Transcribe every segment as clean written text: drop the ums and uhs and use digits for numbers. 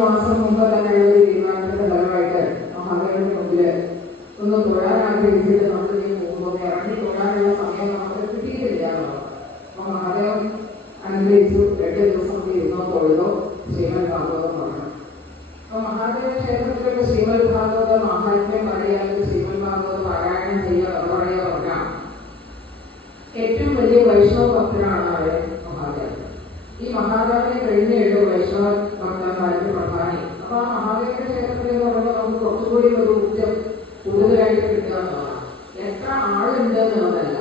മാസം മുമ്പ് തന്നെയുള്ള ഒരു തീരുമാനത്തിന്റെ ഫലമായിട്ട് മഹാദേവന്റെ മുമ്പില് ഒന്ന് തൊഴാൻ ആഗ്രഹിച്ചിട്ട് നമ്മൾ പോകുമ്പോൾ ഇറങ്ങി തൊഴാനുള്ള സമയം നമുക്ക് കിട്ടിയിട്ടില്ല എന്നുള്ളത്. അപ്പൊ മഹാദേവൻ അനുഗ്രഹിച്ചു 8 ദിവസം ഇരുന്നോ തൊഴുതോ ശ്രീമദ് ഭാഗവതം പറഞ്ഞു. അപ്പൊ മഹാദേവ ക്ഷേത്രത്തിലൊക്കെ ശ്രീമദ് ഭാഗവത മഹാത്മ്യം പറയാനും ശ്രീമദ് ഭാഗവത പാരായണം പറയുക പറഞ്ഞാൽ ഏറ്റവും വലിയ വൈഷ്ണവ ഭക്തനാണ് അവരെ മഹാദേവൻ. ഈ മഹാദേവനെ കഴിഞ്ഞുള്ള വൈഷ്ണവ ഭക്തന്മാരുടെ പ്രധാനി. അപ്പൊ ആ മഹാദേവന്റെ ക്ഷേത്രത്തിൽ എന്ന് പറയുമ്പോൾ നമുക്ക് കുറച്ചുകൂടി ഒരു ഊർജ്ജം കൂടുതലായിട്ട് കിട്ടുക എന്നുള്ളതാണ്. എത്ര ആളുണ്ട് എന്നുള്ളതല്ല,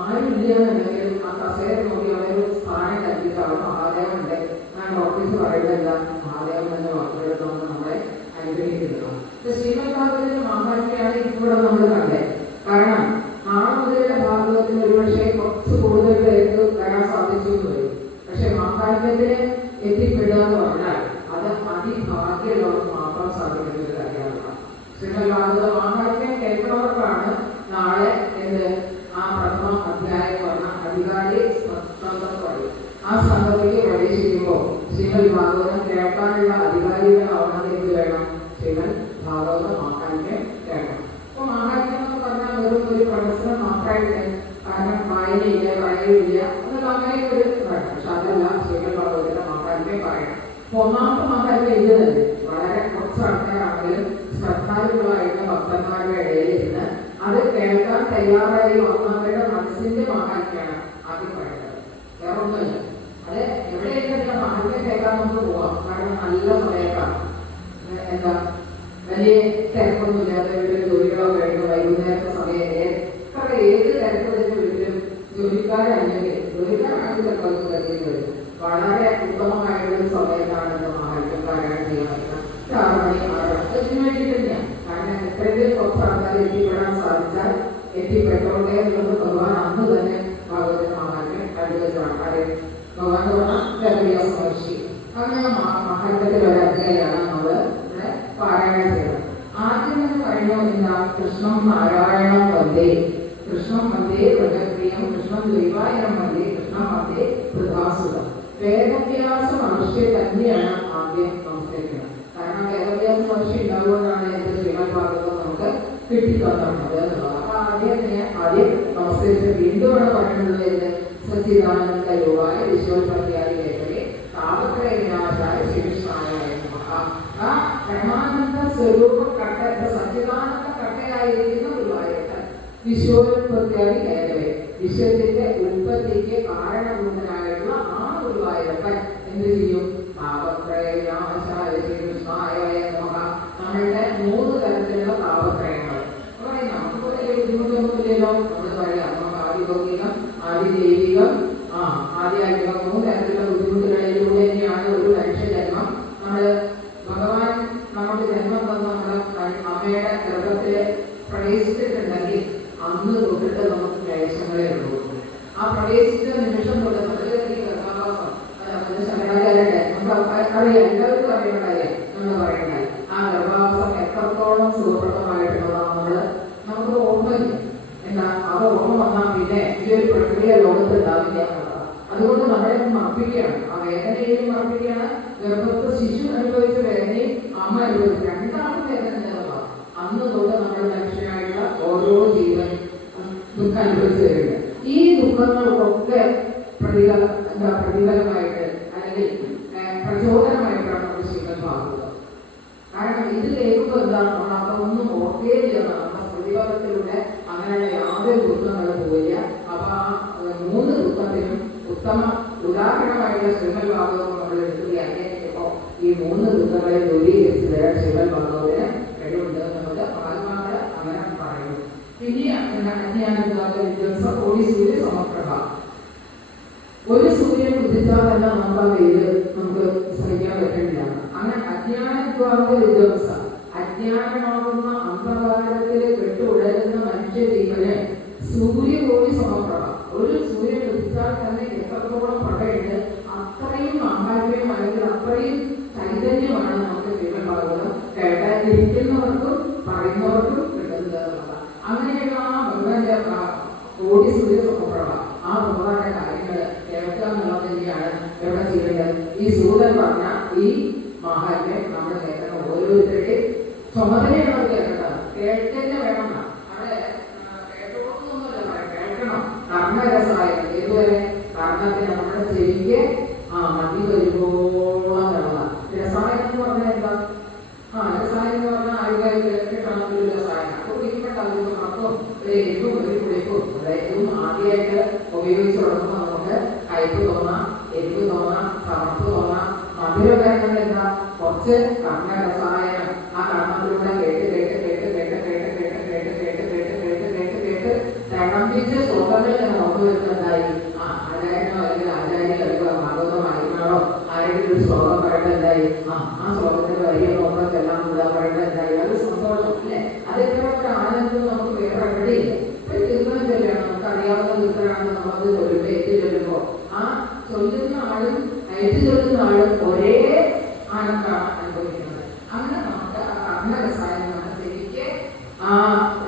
ആരില്ല എന്നുണ്ടെങ്കിലും ആ കസേര നോക്കി അവരൊരു സ്ഥാനം കൽപ്പിച്ചാണ് മഹാദേവനുണ്ട്. ഞാൻ ഓഫീസ് പറയുന്നതല്ല, മഹാദേവൻ എന്ന വാക്കുകളെടുത്താണ് നമ്മളെ അനുഗ്രഹിക്കുന്നത്. ശ്രീമദ് ഭാഗവതത്തിന്റെ മഹാത്മ്യാണ് ഇവിടെ നമ്മൾ കണ്ടത്. കാരണം നാളെ മുതലുള്ള ഭാഗവതത്തിന് ഒരുപക്ഷെ കുറച്ച് കൂടുതൽ പേർക്ക് വരാൻ സാധിച്ചു എന്ന് വരും. പക്ഷെ മഹാത്മ്യത്തിന് എത്തിപ്പെടുക എന്ന് പറഞ്ഞാൽ അത് അതിഭാഗ്യമുള്ളവർക്ക് മാത്രം സാധിക്കുന്ന ഒരു കാര്യമാണ്. ശ്രീമദ് ഭാഗവത മഹാത്മ്യം കേൾക്കുന്നവർക്കാണ് നാളെ ആ പ്രഥമ അധ്യായം പറഞ്ഞ അധികാരി പറയും. ആ സംഘത്തിലേക്ക് പ്രവേശിക്കുമ്പോൾ ശ്രീമദ് ഭാഗവതം കേൾക്കാനുള്ള അധികാരികളാവുന്നത് എന്ത് വേണം? ശ്രീമദ് ഭാഗവത മഹാത്മ്യം കേൾക്കണം. അപ്പൊ മഹാത്മ്യം എന്ന് പറഞ്ഞാൽ വെറും ഒരു പ്രദർശനം മാത്രമായിട്ട്, കാരണം വായനയില്ല പറയില്ല എന്നുള്ള അങ്ങനെ ഒരു വേണം. പക്ഷെ അതല്ല, ശ്രീമദ് ഭാഗവതത്തിന്റെ മഹാത്മ്യം പറയണം. ഒന്നാമത്തെ മഹാത്മ്യം ഇത് തന്നെ. വളരെ കുറച്ച് ആൾക്കാരാണെങ്കിലും ശ്രദ്ധാലുക്കളായിട്ടുള്ള ഭക്തന്മാരുടെ ഇടയിൽ ഇരുന്ന് അത് കേൾക്കാൻ തയ്യാറായി വന്നവരുടെ മനസ്സിന്റെ മഹാത്മ്യമാണ് ആദ്യം പറയുന്നത്. വേറെ ഒന്നുമില്ല. അത് എവിടെയെങ്കിലും മഹാത്മ്യം കേൾക്കാൻ നമുക്ക് പോവാം. കാരണം നല്ല സമയത്താണ്, എന്താ വലിയ തിരക്കൊന്നുമില്ലാതെ വീട്ടിൽ ജോലികളോ കഴിഞ്ഞു വൈകുന്നേരത്തെ സമയം ഏത് തിരക്കുള്ള വീട്ടിലും ജോലിക്കാരാണെങ്കിൽ വരും. വളരെ ഉത്തമമായിട്ടുള്ള ഒരു സമയത്താണ് മഹാത്മ്യം പാരായണം ചെയ്യാൻ പറ്റുന്നത്. 6 മണി 6 അതിന് വേണ്ടി തന്നെയാണ്. കാരണം എത്രയെങ്കിലും കുറച്ച് ആൾക്കാർ എത്തിപ്പെടാൻ സാധിച്ചാൽ എത്തിപ്പെട്ടോട്ടെ എന്നുള്ളത് ഭഗവാൻ അന്ന് തന്നെ ഭാഗവത മഹാത്മ്യം കണ്ടുവച്ചാണ്. ആര്? ഭഗവാൻ പറഞ്ഞാൽ വേദവ്യാസ മഹർഷി. അങ്ങനെ മഹാത്മ്യത്തിൽ ഒരു അധ്യായമാണ് നമ്മൾ ഇവിടെ പാരായണം ചെയ്യുന്നത്. ആദ്യം തന്നെ പറയുന്നു എന്താ? കൃഷ്ണം നാരായണം വന്ദേ, കൃഷ്ണം വന്ദേ പ്രജപ്രിയം, കൃഷ്ണം ദൈവായനം വന്ദേ, കൃഷ്ണം വന്ദേ വൃഥാസുതം. വേദവ്യാസ മഹർഷിയെ തന്നെയാണ് ആദ്യം നമസ്കരിക്കുന്നത്. കാരണം വേദവ്യാസ മഹർഷി ഉണ്ടാകുമെന്നാണ് എന്റെ ശ്രീമദ് ഭാഗവതം നമുക്ക് കിട്ടിത്തന്നത് എന്നുള്ളത്. അപ്പൊ ആദ്യം നമസ്കരിച്ച് വീണ്ടുമാണ് പറയുന്നത് എന്ത്? സച്ചിദാനന്ദ യോഗായ വിശ്വോത്പത്തിയായി കേട്ടവേ താപത്രയ വിനാശായ ശ്രീകൃഷ്ണായ നമഃ. ആ പരമാനന്ദ സ്വരൂപ കട്ട സച്ചിദാനന്ദ കട്ടയായിരിക്കുന്ന ഗുരുവായൂരപ്പൻ വിശ്വോത്പത്തിയായി കേട്ടവേ, വിശ്വത്തിന്റെ ഉൽപ്പത്തിക്ക് കാരണഭൂതനായിട്ടുള്ള ആ ഗുരുവായൂരപ്പൻ എന്ത് ചെയ്യും? താപത്രയ വിനാശായ ശ്രീകൃഷ്ണായ നമഃ. നമ്മളുടെ 3 തരത്തിലുള്ള താപത്രയങ്ങൾ പറയാം. നമുക്ക് വലിയ ബുദ്ധിമുട്ടൊന്നുമില്ലല്ലോ. നമ്മൾ പറയാം നമുക്ക് ആദിഭൗതികം, ആദിദൈവികം, ആദ്യാത്മികം 3 തരത്തിലുള്ള ബുദ്ധിമുട്ടുകളിലൂടെ തന്നെയാണ് ഒരു മനുഷ്യജന്മം. ഭഗവാൻ നമുക്ക് ജന്മം തന്ന നമ്മുടെ അമ്മയുടെ ഗർഭത്തില് പ്രവേശിച്ചിട്ടുണ്ടെങ്കിൽ അന്ന് തൊട്ടിട്ട് നമുക്ക് ക്ലേശങ്ങളെ ഉള്ളൂ. ആ പ്രവേശിച്ച നിമിഷം തൊട്ട് നമ്മളേക്ക് ഗർഭാവാസം ശങ്കരാചാര്യന്റെ നമുക്ക് അറിയാം, എല്ലാവർക്കും അറിയേണ്ട കാര്യം നമ്മൾ പറയണ്ടായി. ആ ഗർഭാവാസം എത്രത്തോളം സുഖപ്രദമായിട്ടുള്ളതാണ് നമുക്ക് ഓർമ്മയില്ല. എന്താ അത് ഓർമ്മ വന്നാൽ പിന്നെ ഈ ഒരു പ്രക്രിയ ലോകത്ത് ഉണ്ടാവില്ല എന്നുള്ളതാണ്. അതുകൊണ്ട് നമ്മളെ മറപ്പിക്കുകയാണ്, ആ വേദനയെയും മറപ്പിക്കുകയാണ്. ഗർഭത്തെ ശിശു അനുഭവിച്ച വേദനയും അമ്മ അനുഭവിച്ചു, രണ്ടാമത് വേദന നിലവാണ്. അന്ന് തൊട്ട് നമ്മുടെ മനുഷ്യനായിട്ടുള്ള ഓരോ ജീവൻ ദുഃഖം അനുഭവിച്ചു വരുന്നുണ്ട്. ഈ ദുഃഖങ്ങൾക്കൊക്കെ പ്രതിഫലമായിട്ട് അല്ലെങ്കിൽ പ്രചോദനമായിട്ടാണ് നമ്മുടെ ശ്രീമദ് ഭാഗവതം. കാരണം ഇത് കേൾക്കുമ്പോൾ എന്താണ് നമ്മൾ അതൊന്നും ഓർക്കുകയില്ല. നമ്മുടെ പ്രതിഫലത്തിലൂടെ അങ്ങനെയുള്ള യാതൊരു ദുഃഖങ്ങളും പോയില്ല. അപ്പൊ ആ 3 ദുഃഖത്തിനും ഉത്തമ ഉദാഹരണമായിട്ടുള്ള ശ്രീമദ് ഭാഗവതം നമ്മൾ എടുക്കുകയാണെങ്കിൽ ഈ 3 ദുഃഖങ്ങളെ ദൂരീകരിച്ച് തരാൻ ശ്രീമദ് ഭാഗവതത്തിന് കഴിവുണ്ട് എന്നുള്ളത് ആത്മാക്കള് അങ്ങനെ പറയുന്നു. പിന്നെ അജ്ഞാനവിദ്വാസം കോടി സൂര്യ സമപ്രഭ. ഒരു സൂര്യൻ ഉദിച്ചാൽ തന്നെ നമുക്ക് ആ വെയില് നമുക്ക് സഹിക്കാൻ പറ്റേണ്ടതാണ്. അങ്ങനെ അജ്ഞാനദ്വാര വിധ്വംസ, അജ്ഞാനമാകുന്ന അന്ധകാരത്തില് പെട്ടുടരുന്ന മനുഷ്യജീവന് സൂര്യകോടി സമപ്രഭ. ഒരു സൂര്യൻ ഉദിച്ചാൽ തന്നെ എത്രത്തോളം പ്രഭയുണ്ട്, അത്രയും മഹാത്മ്യം അല്ലെങ്കിൽ അത്രയും ചൈതന്യമാണ് നമുക്ക് ശ്രീമദ് ഭാഗവതം കേട്ടായിരിക്കുന്നവർക്കും പറയുന്നവർക്കും കിട്ടുന്നത് എന്നുള്ളതാണ്. അങ്ങനെയുള്ള ആ ഭഗവാന്റെ കോടി സൂര്യ സമപ്രഭ, ആ ഭഗവാന്റെ കാര്യങ്ങൾ കേൾക്കുക എന്നുള്ളത് തന്നെയാണ് എവിടെ ചെയ്യേണ്ടത്. ഈ സൂര്യൻ പറഞ്ഞ ഈ മാഹാത്മ്യം നമ്മൾ കേൾക്കണം. ഓരോരുത്തരുടെയും ചുമതലയാണ് അത് കേൾക്കേണ്ടത്. കേൾക്കന്നെ വേണം. അവിടെ കേട്ടോന്നൊന്നുമല്ല പറയാം, കേൾക്കണം. കർമ്മരസായം ഏതുവരെ? കർമ്മത്തിന് നമ്മുടെ ചെവിക്ക് മതി വരുമ്പോളം എന്നുള്ളതാണ്. രസായനം എന്ന് പറഞ്ഞാൽ എന്താ? രസായനം എന്ന് പറഞ്ഞാൽ ആൾക്കാർ കേട്ടിട്ടാണെങ്കിലും രസായനം. അപ്പോൾ കുടിക്കുമ്പോഴാകുമ്പോൾ മാത്രം ഒരു എരിവും ഒരു പുളിപ്പും, അതായത് ആദ്യമായിട്ട് ഉപയോഗിച്ച് തുടങ്ങുമ്പോൾ നമുക്ക് കയ്പ് തോന്നാം, എരിവ് തോന്നാം, തണുപ്പ് തോന്നാം. മധുരം വരുന്നത് എന്താ? കുറച്ച് കർമ്മരസായനം ആ കർമ്മത്തിലൂടെ കേട്ട് കേട്ട് കേട്ട് കേട്ട് കേട്ട് കേട്ട് കേട്ട് കേട്ട് കേട്ട് കേട്ട് കേട്ട് കേട്ട് തിളമ്പിച്ച് ശ്ലോകങ്ങളിൽ നമുക്ക് വരുന്നതായി ആചാര്യനോ അല്ലെങ്കിൽ ആചാര്യ അല്ലെങ്കിൽ ഭാഗവതമായിരുന്നാളോ ആരെങ്കിലും ഒരു ശ്ലോകം പറയുന്നത് എന്തായി? ആ ശ്ലോകത്തിന്റെ വലിയ നോക്കത്ത് എല്ലാം കൂടെ പറയുന്നത് എന്തായി? അത് സന്തോഷം അല്ലേ? അതെത്ര ഒരു ആനന്ദം നമുക്ക് വേറെ എവിടെയില്ല. ഇപ്പൊ കീർത്തനം ചൊല്ലാണ്, നമുക്ക് അറിയാവുന്ന കീർത്തനാണെന്ന് നമുക്ക് ചൊല്ലുമ്പോൾ ഏറ്റു ചൊല്ലുമ്പോൾ ആ ചൊല്ലുന്ന ആളും ഏറ്റു ചൊല്ലുന്ന ആളും ഒരേ ആനന്ദമാണ് അനുഭവിക്കുന്നത്. അങ്ങനെ നമുക്ക് ആ കർമ്മരസായനം നമ്മുടെ ശരിക്ക്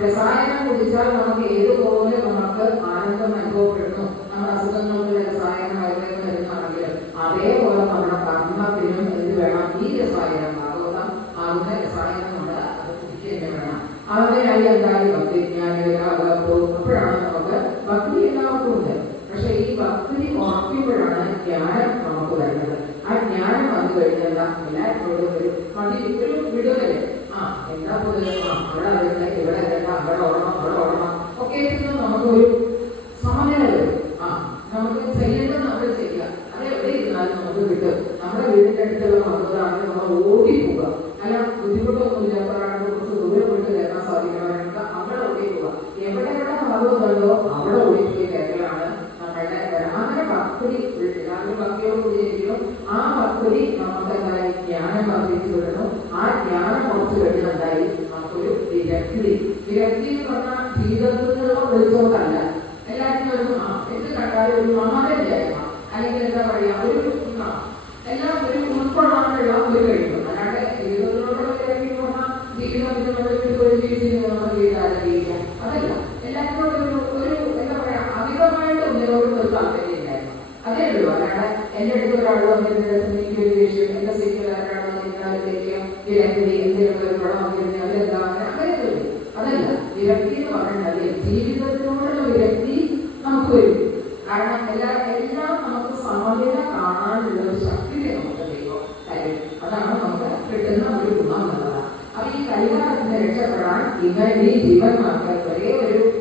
രസായനം കുടിച്ചാൽ നമുക്ക് ഏതുപോലെ നമുക്ക് ആനന്ദം അനുഭവപ്പെടുന്നു. നമ്മുടെ അസുഖങ്ങൾക്ക് രസായനം വയറിലേക്ക് വരുന്നതാണെങ്കിലും അതേപോലെ നമ്മുടെ കർമ്മത്തിനും എന്ത് വേണം? ഈ രസായനം ഭാഗവതം ആകുന്ന രസായനം നമ്മൾ അത് കുടിക്കുക തന്നെ വേണം. അതിനായി എന്തായി? ഭക്തിജ്ഞാനികളാകത്തു. അപ്പോഴാണ് നമുക്ക് ഭക്തി എല്ലാവർക്കും ഉണ്ട്. പക്ഷെ ഈ ഭക്തി ഉറപ്പിക്കുമ്പോഴാണ് ജ്ഞാനം നമുക്ക് വരുന്നത്. ആ ജ്ഞാനം വന്നു കഴിഞ്ഞാൽ എല്ലാവരോടും ഒരു മതി, ഒരു വിടുതല്. എന്താ പൊതുവെ അവിടെ അതില്ല, ഇവിടെ അതല്ല, അവിടെ ഓടണം, അവിടെ ഓടണം ഒക്കെ നമുക്കൊരു സമനില വരും. നമുക്ക് ചെയ്യേണ്ടത് നമ്മൾ ചെയ്യുക. അത് എവിടെ ഇരുന്നാലും നമുക്ക് കിട്ടും. നമ്മുടെ വീടിന്റെ അടുത്തുള്ള മതങ്ങളാണെങ്കിൽ നമ്മൾ ഓടിപ്പോവുക. അല്ല ബുദ്ധിമുട്ടൊന്നും ഇല്ലാത്തവരാണെങ്കിൽ കുറച്ച് ദൂരം പോയിട്ട് കേൾക്കാൻ സാധിക്കുന്നവർക്ക് അവിടെ ഓടിപ്പോവുക. എവിടെ എവിടെ ഭാഗമുണ്ടോ അവിടെ ഓടിപ്പോയി കേൾക്കലാണ് നമ്മളുടെ അങ്ങനെ ഭക്തി. എല്ലാവരും ഭക്തിയോട് കൂടിയിരിക്കും. ആ ഭക്തി നമുക്ക് എന്തായി? ജ്ഞാനം വർദ്ധിച്ചു വിടുന്നു. ആ ജ്ഞാനം കുറച്ച് കഴിഞ്ഞാൽ നമുക്കൊരു വിരക്തി. വിരക്തി എന്ന് പറഞ്ഞാൽ ജീവിതത്തിൽ നിന്നുള്ള വിളിച്ചോട്ടല്ല. എല്ലാത്തിനും ഒരു എന്ത് കണ്ടാലും ഒരു മമതയില്ലായ്മ, അല്ലെങ്കിൽ എന്താ പറയാ, ഒരു എല്ലാം ഒരു ഉൾക്കൊള്ളാനുള്ള ഒരു കഴിവ്. അല്ലാണ്ട് ജീവിതത്തിലുള്ള വിരക്തി എന്ന് പറഞ്ഞാൽ ജീവിതത്തിൽ ജീവിക്കാം അതല്ല. എല്ലാത്തിനോടും ഒരു എന്താ പറയാ, അമിതമായിട്ട് ഒന്നിനോടും ഒരു താല്പര്യം ഇല്ലായ്മ, അതേ ഉള്ളൂ. അല്ലാണ്ട് എന്റെ അടുത്ത് ഒരാൾ വന്നിട്ട് എനിക്ക് ഒരു ദേഷ്യം, എന്റെ